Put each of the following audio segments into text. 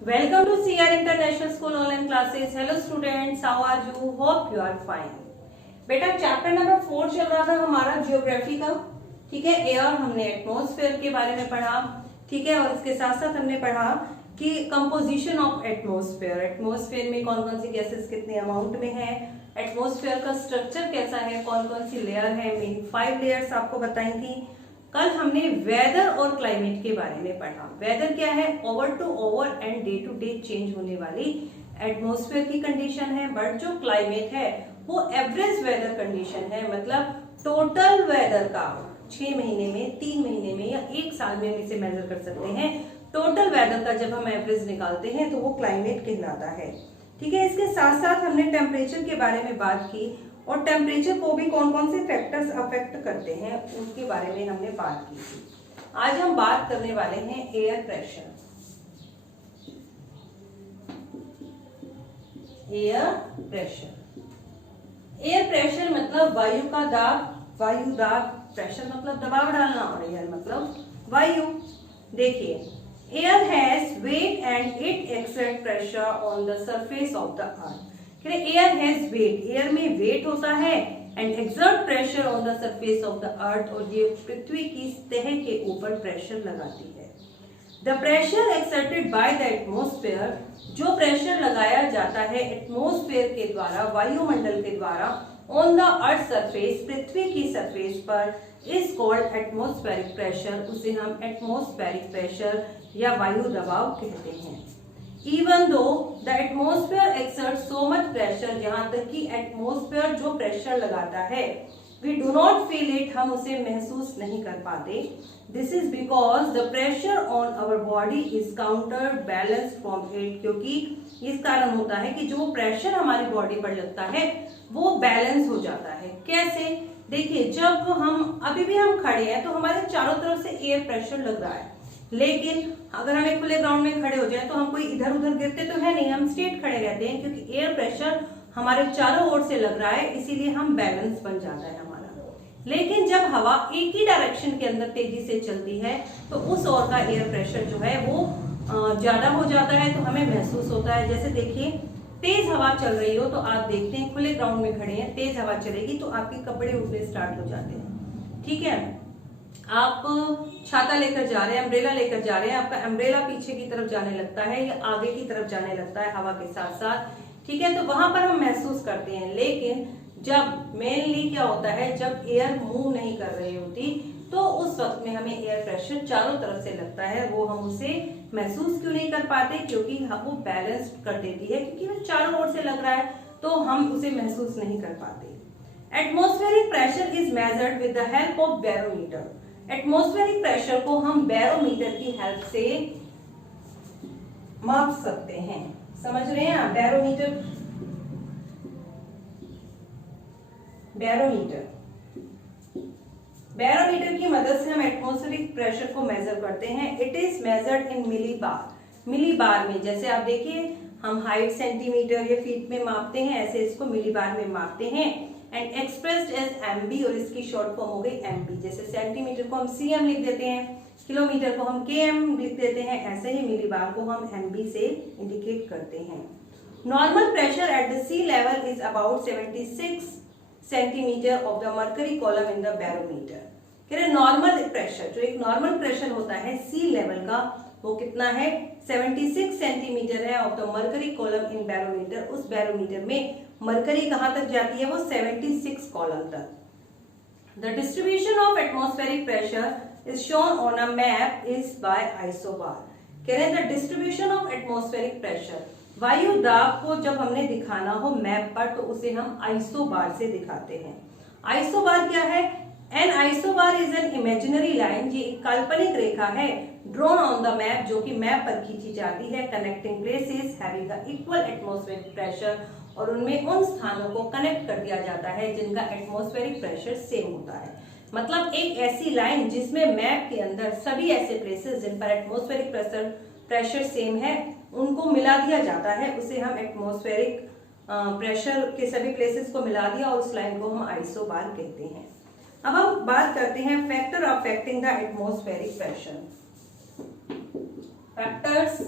Welcome to CR International School online classes. Hello students, how are you? Hope you are fine. बेटा chapter number 4 चल रहा था हमारा geography का, ठीक है। एयर हमने एटमॉस्फेयर के बारे में पढ़ा, ठीक है। और इसके साथ साथ हमने पढ़ा कि कंपोजिशन ऑफ एटमॉस्फेयर, एटमॉस्फेयर में कौन कौन सी गैसेस कितने अमाउंट में है, एटमॉस्फेयर का स्ट्रक्चर कैसा है, कौन कौन सी लेयर है, मेन 5 लेयर्स आपको बताई थी। कल हमने वेदर और क्लाइमेट के बारे में पढ़ा। वेदर क्या है? Over to over and day to day change होने वाली एटमॉस्फेयर की कंडीशन है। बट जो क्लाइमेट है वो एवरेज वेदर कंडीशन है, मतलब टोटल वेदर का 6 महीने में, 3 महीने में या 1 साल में हम इसे मेजर कर सकते हैं। टोटल वेदर का जब हम एवरेज निकालते हैं तो वो क्लाइमेट कहलाता है, ठीक है। इसके साथ साथ हमने टेम्परेचर के बारे में बात की और टेम्परेचर को भी कौन कौन से फैक्टर्स अफेक्ट करते हैं उसके बारे में हमने बात की थी। आज हम बात करने वाले हैं air pressure. Air pressure, air pressure मतलब वायु का दाब, वायु दाब, प्रेशर मतलब दबाव डालना और एयर मतलब वायु। देखिए, air has weight and it exert pressure on the surface of the earth. Air has weight, air में वेट होता है and exert pressure on the surface of the earth, और ये पृथ्वी की सतह के ऊपर प्रेशर लगाती है। The pressure exerted by the atmosphere, जो प्रेशर लगाया जाता है एटमॉस्फेयर के द्वारा, वायुमंडल के द्वारा, ऑन द अर्थ सरफेस, पृथ्वी की सरफेस पर, इज कॉल्ड एटमॉस्फेरिक प्रेशर, उसे हम एटमॉस्फेरिक प्रेशर या वायु दबाव कहते हैं। Even though the atmosphere exerts so much pressure, यहाँ तक कि एटमॉस्फेयर जो प्रेशर लगाता है, we do not feel it, हम उसे महसूस नहीं कर पाते। This is because the pressure on our body is counterbalanced from it, क्योंकि इस कारण होता है कि जो प्रेशर हमारी बॉडी पर लगता है वो बैलेंस हो जाता है। कैसे? देखिए, जब हम अभी भी हम खड़े हैं तो हमारे चारों तरफ से एयर प्रेशर लग रहा है, लेकिन अगर हम एक खुले ग्राउंड में खड़े हो जाए तो हम कोई इधर उधर गिरते तो है नहीं, हम स्ट्रेट खड़े रहते हैं, क्योंकि एयर प्रेशर हमारे चारों ओर से लग रहा है, इसीलिए हम बैलेंस बन जाता है हमारा। लेकिन जब हवा एक ही डायरेक्शन के अंदर तेजी से चलती है तो उस ओर का एयर प्रेशर जो है वो ज्यादा हो जाता है, तो हमें महसूस होता है। जैसे देखिए, तेज हवा चल रही हो तो आप देखते हैं, खुले ग्राउंड में खड़े हैं, तेज हवा चलेगी तो आपके कपड़े उठने स्टार्ट हो जाते हैं, ठीक है। आप छाता लेकर जा रहे हैं, अम्ब्रेला लेकर जा रहे हैं, आपका अम्ब्रेला पीछे की तरफ जाने लगता है या आगे की तरफ जाने लगता है हवा के साथ साथ, ठीक है। तो वहां पर हम महसूस करते हैं। लेकिन जब मेनली क्या होता है, जब एयर मूव नहीं कर रही होती तो उस वक्त में हमें एयर प्रेशर चारों तरफ से लगता है, वो हम उसे महसूस क्यों नहीं कर पाते? क्योंकि वो बैलेंस कर देती है, क्योंकि वो चारों ओर से लग रहा है तो हम उसे महसूस नहीं कर पाते। Atmospheric pressure is measured with the help of barometer. Atmospheric pressure को हम बैरोमीटर की हेल्प से माप सकते हैं, समझ रहे हैं आप? बैरोमीटर, बैरोमीटर, बैरोमीटर की मदद से हम एटमॉस्फेरिक प्रेशर को मेजर करते हैं। It is measured in millibar. Millibar में, जैसे आप देखिए, हम हाइट सेंटीमीटर या फीट में मापते हैं, ऐसे इसको मिलीबार में मापते हैं। एंड एक्सप्रेस्ड एज एमबी, और इसकी शॉर्ट फॉर्म हो गई एमबी। जैसे सेंटीमीटर को हम सीएम लिख देते हैं, किलोमीटर को हम केएम लिख देते हैं, ऐसे ही मिलीबार को हम एमबी से इंडिकेट करते हैं। Normal pressure at the sea level is about 76 centimetre of the mercury column in the barometer. Normal pressure, जो एक नॉर्मल प्रेशर होता है सी लेवल का, वो कितना है? 76 सेंटीमीटर है of the mercury column in barometer. उस बैरोमीटर में मरकरी कहां तक जाती है? वो 76 कॉलम तक। The distribution of atmospheric pressure is shown on a map is by isobar. कह रहे हैं the distribution of atmospheric pressure, वायु दाब को जब हमने दिखाना हो मैप पर तो उसे हम आइसोबार से दिखाते हैं। आइसोबार क्या है? An isobar is an imaginary line, ये एक काल्पनिक रेखा है, ड्रॉन ऑन द मैप, जो कि मैप पर खींची जाती है, connecting places having the equal atmospheric pressure, और उनमें उन स्थानों को कनेक्ट कर दिया जाता है जिनका एटमॉस्फेरिक प्रेशर सेम होता है। मतलब एक ऐसी लाइन जिसमें मैप के अंदर सभी ऐसे प्लेसेस जिन पर एटमॉस्फेरिक प्रेशर सेम है उनको मिला दिया जाता है, उसे हम एटमॉस्फेरिक प्रेशर के सभी प्लेसेस को मिला दिया और उस लाइन को हम आइसोबार कहते हैं। अब हम बात करते हैं factor affecting the atmospheric pressure. Factors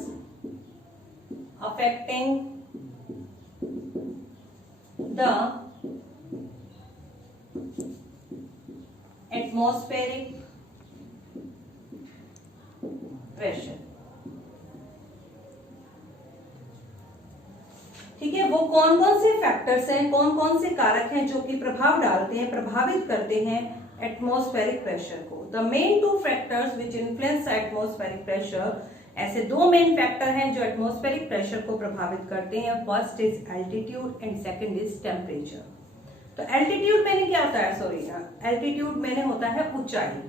affecting the atmospheric pressure। ठीक है, वो कौन कौन से फैक्टर्स हैं, कौन कौन से कारक हैं जो कि प्रभाव डालते हैं, प्रभावित करते हैं एटमॉस्फेरिक प्रेशर को। The main two factors which influence atmospheric pressure, ऐसे दो मेन फैक्टर हैं जो एटमॉस्फेरिक प्रेशर को प्रभावित करते हैं। First is altitude and second is temperature. तो एल्टीट्यूड मैंने क्या होता है, सॉरी, एल्टीट्यूड मैंने होता है ऊंचाई।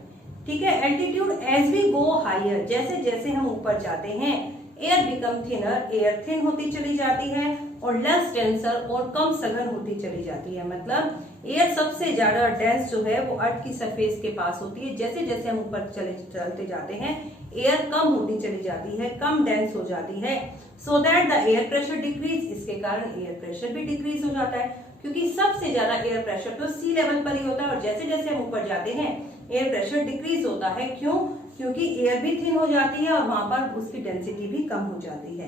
ठीक है, altitude as we go higher, जैसे जैसे हम ऊपर जाते हैं air become thinner, air thin होती चली जाती है, और लेस डेंसर और कम सघन होती चली जाती है। मतलब एयर सबसे ज्यादा डेंस जो है वो अर्थ की सरफेस के पास होती है। जैसे जैसे हम ऊपर चलते जाते हैं एयर कम होती चली जाती है, कम डेंस हो जाती है, so that the air pressure decrease. इसके कारण एयर प्रेशर भी डिक्रीज हो जाता है, क्योंकि सबसे ज्यादा एयर प्रेशर तो सी लेवल पर ही होता है, और जैसे जैसे हम ऊपर जाते हैं एयर प्रेशर डिक्रीज होता है। क्यों? क्योंकि एयर भी थिन हो जाती है और वहां पर उसकी डेंसिटी भी कम हो जाती है।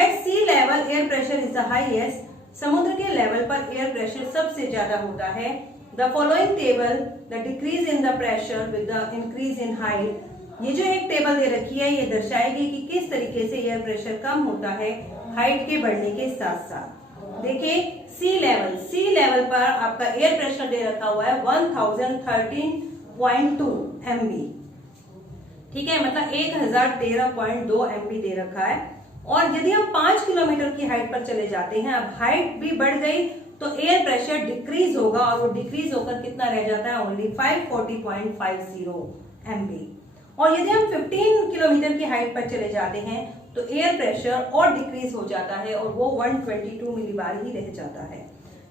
At sea level air pressure is the highest, समुद्र के लेवल पर एयर प्रेशर सबसे ज्यादा होता है। The following table, the decrease in the pressure with the increase in height, ये जो एक टेबल दे रखी है ये दर्शाएगी कि किस तरीके से एयर प्रेशर कम होता है हाइट के बढ़ने के साथ साथ। देखिए सी लेवल पर आपका एयर प्रेशर दे रखा हुआ है 1013.2 MB। ठीक है, मतलब 1013.2 MB दे रखा है। और यदि हम 5 किलोमीटर की हाइट पर चले जाते हैं, अब हाइट भी बढ़ गई तो एयर प्रेशर डिक्रीज होगा, और वो डिक्रीज होकर कितना रह जाता है, ओनली 540.50 MB। और यदि हम 15 किलोमीटर की हाइट पर चले जाते हैं तो एयर प्रेशर और डिक्रीज हो जाता है, और वो 122 मिलीबार ही रह जाता है।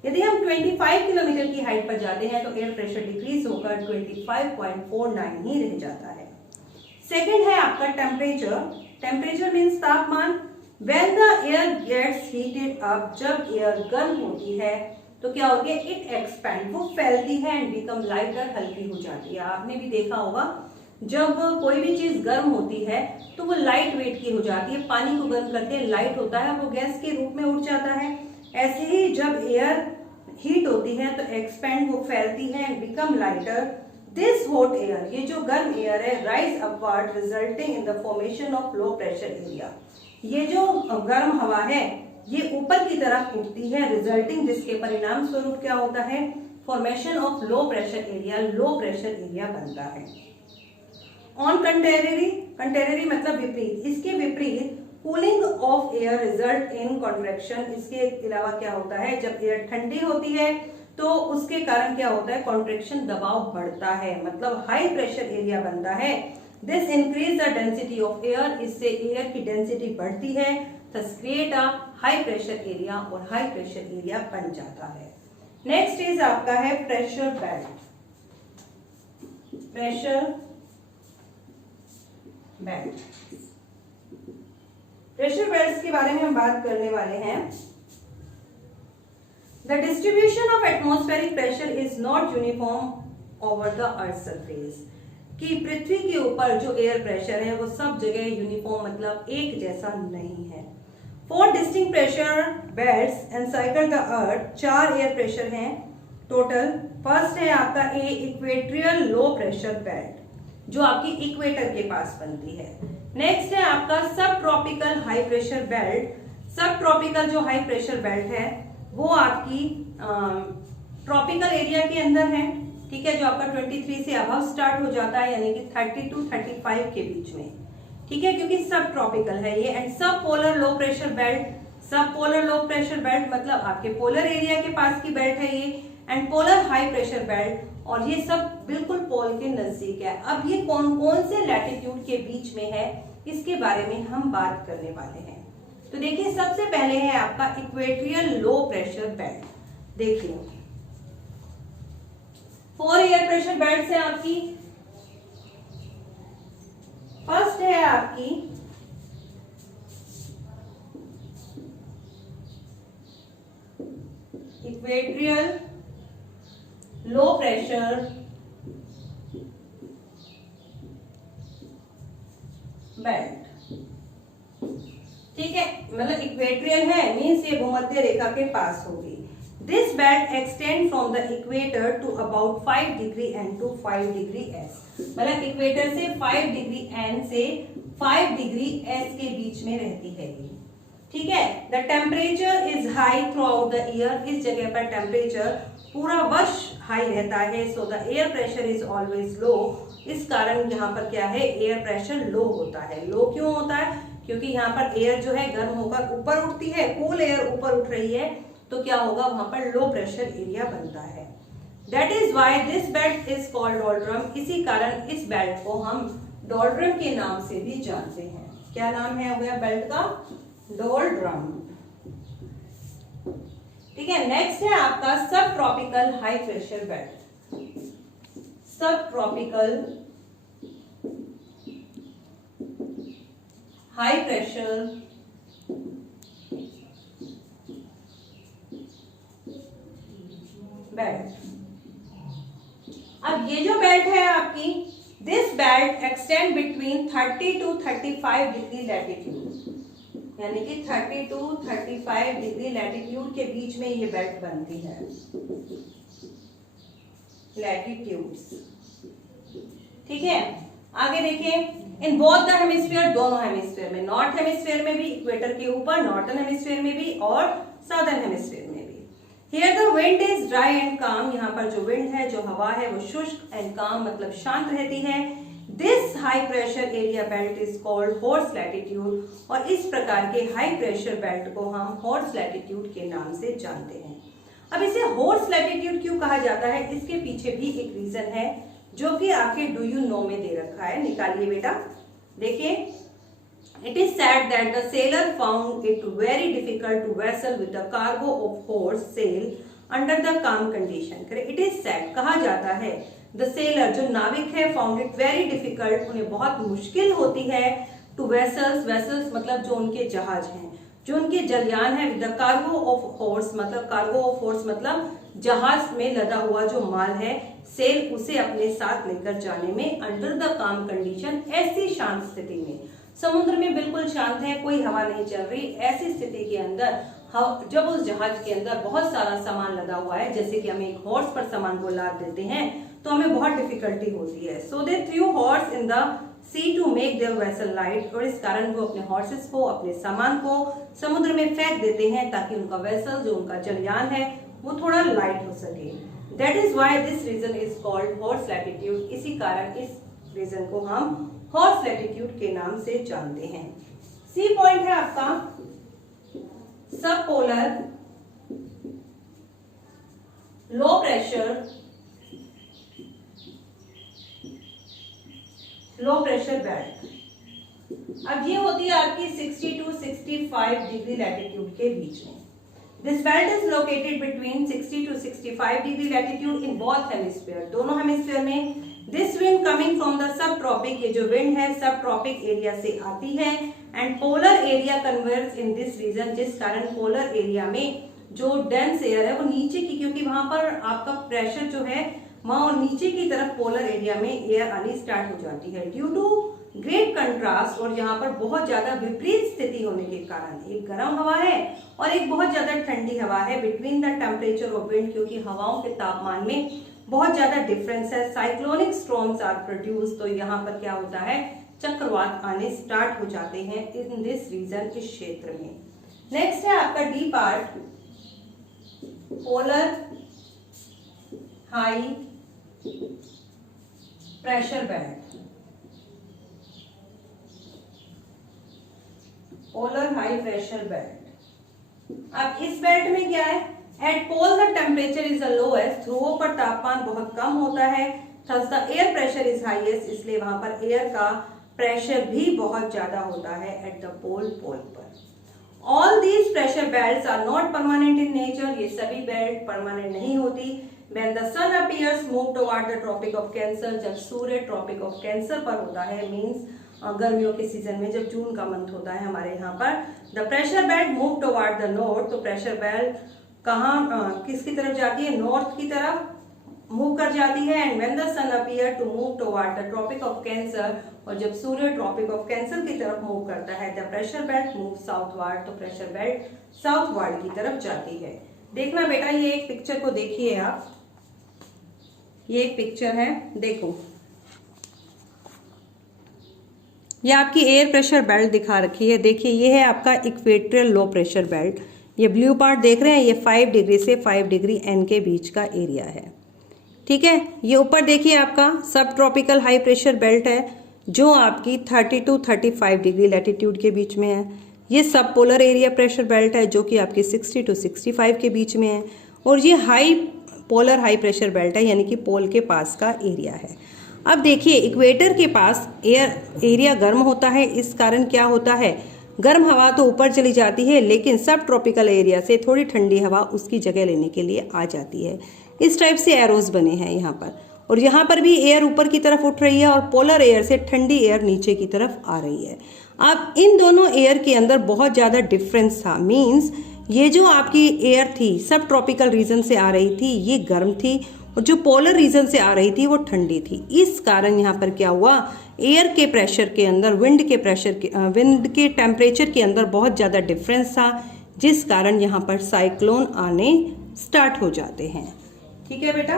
यदि हम 25 किलोमीटर की हाइट पर जाते हैं तो एयर प्रेशर डिक्रीज होकर 25.49 ही रह जाता है। सेकेंड है आपका टेम्परेचर। टेम्परेचर मीन्स तापमान। When the air gets heated up, जब एयर गर्म होती है तो क्या होती है, इट एक्सपैंड, वो फैलती है, एंड बिकम लाइटर, हल्की हो जाती है। आपने भी देखा होगा जब कोई भी चीज गर्म होती है तो वो लाइट वेट की हो जाती है। पानी को गर्म करते हैं, लाइट होता है, वो गैस के रूप में उड़ जाता है। ऐसे ही जब एयर हीट होती है तो एक्सपैंड, वो फैलती है, and become lighter. This hot air, ये जो गर्म एयर है, rise upward resulting in the formation of low pressure area. ये जो गर्म हवा है ये ऊपर की तरफ उठती है, रिजल्टिंग, जिसके परिणाम स्वरूप क्या होता है, formation of low pressure area, low pressure area बनता है। ऑन कंट्रेरी, कंट्रेरी मतलब विपरीत, इसके विपरीत cooling of air result in contraction. इसके अलावा क्या होता है, जब एयर ठंडी होती है तो उसके कारण क्या होता है, कॉन्ट्रैक्शन, दबाव बढ़ता है, मतलब हाई प्रेशर एरिया बनता है। This increase the density of air, इससे एयर की डेंसिटी बढ़ती है, thus create a high pressure area, और हाई प्रेशर एरिया बन जाता है। नेक्स्ट इज आपका है pressure belt. Pressure belt, pressure belt के बारे में हम बात करने वाले हैं। The distribution of atmospheric pressure is not uniform over the earth's surface, कि पृथ्वी के ऊपर जो एयर प्रेशर है वो सब जगह यूनिफॉर्म, मतलब एक जैसा नहीं है। 4 distinct pressure belts encircle the earth, 4 air pressure हैं टोटल। फर्स्ट है आपका इक्वेटोरियल लो प्रेशर बेल्ट, जो आपकी इक्वेटर के पास बनती है। नेक्स्ट है आपका सब ट्रॉपिकल हाई प्रेशर बेल्ट। सब ट्रॉपिकल जो हाई प्रेशर बेल्ट है वो आपकी ट्रॉपिकल एरिया के अंदर है, ठीक है, जो आपका 23 से अबव स्टार्ट हो जाता है, यानी कि 30 to 35 के बीच में, ठीक है, क्योंकि सब ट्रॉपिकल है ये। एंड सब पोलर लो प्रेशर बेल्ट, सब पोलर लो प्रेशर बेल्ट मतलब आपके पोलर एरिया के पास की बेल्ट है ये। And polar high pressure belt, और ये सब बिल्कुल पोल के नजदीक है। अब ये कौन कौन से लैटिट्यूड के बीच में है, इसके बारे में हम बात करने वाले हैं। तो देखिए सबसे पहले है आपका इक्वेटोरियल लो प्रेशर बेल्ट। देखिए 4 एयर प्रेशर बेल्ट है आपकी। फर्स्ट है आपकी इक्वेटोरियल लो प्रेशर बेल्ट। ठीक है, मतलब इक्वेटरियल है, मीन्स ये भूमध्य रेखा के पास होगी। This belt extends from the equator to about 5 degree N to 5 degree S, मतलब इक्वेटर से 5 डिग्री N से 5 डिग्री S के बीच में रहती है ये, ठीक है। The temperature is high throughout the year, इस जगह पर टेम्परेचर पूरा वर्ष हाई रहता है। So the air pressure is always low, इस कारण यहाँ पर क्या है, एयर प्रेशर लो होता है। लो क्यों होता है, क्योंकि यहाँ पर एयर जो है गर्म होकर ऊपर उठती है, कूल एयर ऊपर उठ रही है, तो क्या होगा, वहां पर लो प्रेशर एरिया बनता है। That is why this belt is called doldrum, इसी कारण इस बेल्ट को हम डोल्ड्रम के नाम से भी जानते हैं। क्या नाम है हो गया बेल्ट का, डोल्ड्रम, ठीक है। नेक्स्ट है आपका सब ट्रॉपिकल हाई प्रेशर बेल्ट। सब ट्रॉपिकल हाई प्रेशर बेल्ट। अब ये जो बेल्ट है आपकी, this belt extend between 30 to 35 degree latitude, यानी कि 30 to 35 डिग्री लैटिट्यूड के बीच में ये बेल्ट बनती है, लैटिट्यूड्स, ठीक है। आगे देखिए, इन बोथ द हेमिस्फीयर, दोनों हेमिस्फीयर में, नॉर्थ हेमिस्फीयर में भी, इक्वेटर के ऊपर, नॉर्थर्न हेमिस्फीयर में भी और साउदर्न हेमिस्फीयर में भी। Here the wind is dry and calm, यहाँ पर जो विंड है, जो हवा है, वो शुष्क एंड काम मतलब शांत रहती है। This high pressure area belt is called horse latitude, और इस प्रकार के हाई प्रेशर बेल्ट को हम हॉर्स लैटिट्यूड के नाम से जानते हैं। अब इसे हॉर्स लैटिट्यूड क्यों कहा जाता है, इसके पीछे भी एक रीजन है, जो कि आपके डू यू नो में दे रखा है, निकालिए बेटा। देखिए, it is said that the sailor found it very difficult to vessel with a cargo of horse sail under the calm condition। it is said, कहा जाता है, the sailor जो नाविक है, found it very difficult, उन्हें बहुत मुश्किल होती है, to vessels, vessels मतलब जो उनके जहाज हैं, जो उनके जलयान है, with the cargo of horse मतलब cargo of horse मतलब जहाज में लदा हुआ जो माल है, सेल उसे अपने साथ लेकर जाने में, अंडर द काम कंडीशन, ऐसी शांत स्थिति में, समुद्र में बिल्कुल शांत है, कोई हवा नहीं चल रही, ऐसी स्थिति के अंदर जब उस जहाज के अंदर बहुत सारा सामान लदा हुआ है, जैसे कि हम एक हॉर्स पर सामान को लाद देते हैं, तो हमें बहुत डिफिकल्टी होती है। So they threw horse in the sea to make their vessel light, और इस कारण वो अपने हॉर्सेस को, अपने सामान को समुद्र में फेंक देते हैं, ताकि उनका वेसल, जो उनका जलयान है, वो थोड़ा लाइट हो सके। That is why this region is called horse latitude, इसी कारण इस रीजन को हम हॉर्स लैटिट्यूड के नाम से जानते हैं। सी पॉइंट है आपका सब पोलर लो प्रेशर बेल्ट। अब ये होती है आपकी 60 to 65 डिग्री लैटिट्यूड के बीच में। This belt is located between 60 to 65 degree latitude in both hemisphere, दोनों हेमिस्फीयर में। This wind coming from the subtropic, ये जो विंड है सब ट्रॉपिक एरिया से आती है, and polar area converge in this region, जिस कारण पोलर एरिया में जो डेंस एयर है वो नीचे की, क्योंकि वहां पर आपका प्रेशर जो है वहां नीचे की तरफ पोलर एरिया में एयर आनी स्टार्ट हो जाती है, ड्यू टू ग्रेट कंट्रास्ट, और यहाँ पर बहुत ज्यादा विपरीत स्थिति होने के कारण, एक गर्म हवा है और एक बहुत ज्यादा ठंडी हवा है, between the temperature of wind, क्योंकि हवाओं के तापमान में बहुत ज्यादा डिफरेंस है। साइक्लोनिक स्टॉर्म्स आर प्रोड्यूस, तो यहाँ पर क्या होता है, चक्रवात आने स्टार्ट हो जाते हैं इन दिस रीजन, इस क्षेत्र में। नेक्स्ट है आपका D part, polar high pressure belt. Polar high pressure belt. अब इस बेल्ट में क्या है, at pole the temperature is the lowest, ध्रुवों पर तापमान बहुत कम होता है, thus the air pressure is highest, इसलिए वहां पर एयर का प्रेशर भी बहुत ज्यादा होता है एट द पोल पर। All these pressure belts are not permanent in nature, ये सभी बेल्ट परमानेंट नहीं होती। When the sun appears move toward the tropic of Cancer, जब सूर्य ट्रॉपिक ऑफ कैंसर पर होता है, मीन्स गर्मियों के सीजन में, जब जून का मंथ होता है हमारे यहाँ पर, the pressure belt move toward the north, तो प्रेशर बेल्ट कहाँ किसकी तरफ जाती है, नॉर्थ की तरफ, मूव कर जाती है। And when the sun appear to move toward the Tropic of Cancer, और जब सूर्य ट्रॉपिक ऑफ कैंसर की तरफ मूव करता है, the pressure belt move southward, तो प्रेशर बेल्ट साउथवर्ड की तरफ जाती है। देखना बेटा, ये एक पिक्चर को देखिए आप, ये एक पिक्चर है, देखो ये आपकी एयर प्रेशर बेल्ट दिखा रखी है। देखिए ये है आपका इक्वेटोरियल लो प्रेशर बेल्ट। ये ब्लू पार्ट देख रहे हैं, ये 5 डिग्री से 5 डिग्री एन के बीच का एरिया है, ठीक है। ये ऊपर देखिए आपका सब ट्रॉपिकल हाई प्रेशर बेल्ट है, जो आपकी 30 टू 35 डिग्री लैटिट्यूड के बीच में है। ये सब पोलर एरिया प्रेशर बेल्ट है, जो कि आपकी 60 टू 65 के बीच में है। और ये high polar high pressure belt है, यानी कि पोल के पास का एरिया है। अब देखिए इक्वेटर के पास एरिया गर्म होता है, इस कारण क्या होता है, गर्म हवा तो ऊपर चली जाती है, लेकिन सब ट्रॉपिकल एरिया से थोड़ी ठंडी हवा उसकी जगह लेने के लिए आ जाती है। इस टाइप से एरोज बने हैं यहाँ पर, और यहाँ पर भी एयर ऊपर की तरफ उठ रही है और पोलर एयर से ठंडी एयर नीचे की तरफ आ रही है। अब इन दोनों एयर के अंदर बहुत ज़्यादा डिफरेंस था। मीन्स ये जो आपकी एयर थी सब ट्रॉपिकल रीजन से आ रही थी, ये गर्म थी, और जो पोलर रीजन से आ रही थी वो ठंडी थी। इस कारण यहाँ पर क्या हुआ, एयर के प्रेशर के अंदर, विंड के टेम्परेचर के अंदर बहुत ज़्यादा डिफरेंस था, जिस कारण यहाँ पर साइक्लोन आने स्टार्ट हो जाते हैं। ठीक है बेटा,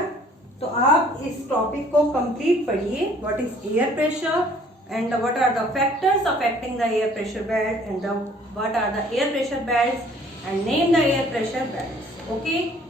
तो आप इस टॉपिक को कंप्लीट पढ़िए। What is air pressure and what are the factors affecting the air pressure belt and what are the air pressure belts and name the air pressure belts. Okay.